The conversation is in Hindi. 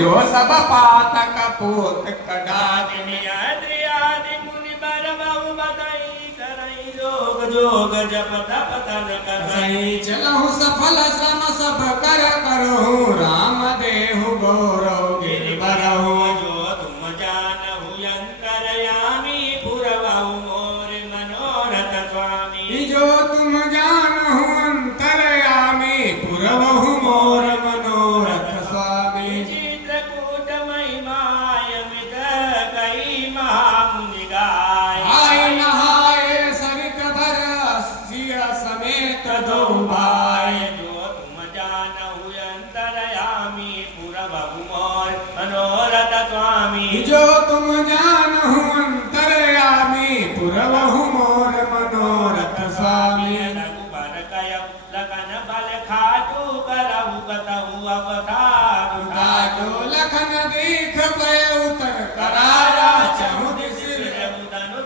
जो सब पातक पूत कडादि आदि मुनि बर बहु बताई करई जोग जोग जप तप तन करई चलहु सफल सम सब कर करहु राम देहु गौरव गिरबरहु जो तुम जानहु अंतरयामी पुरवहु मोर मनोरथ स्वामी जो तुम जानहु अंतरयामी पुरवहु मोर मनोरथ स्वामी चित्रकूट महिमाय मित कई महामुनि गाय आय नहाय सरित भर सिया समेत दो भाई जो तुम जानहु अंतरयामी पुरवहु मोर मनोरथ स्वामी जो तुम जानहु अंतरयामी पुरवहु मोर मनोरथ स्वामी रघुबर कय लखन बल खाटू करहु कतहु अवतार जो लखन दीख पे उतर कराया चहुँ दिस उदनु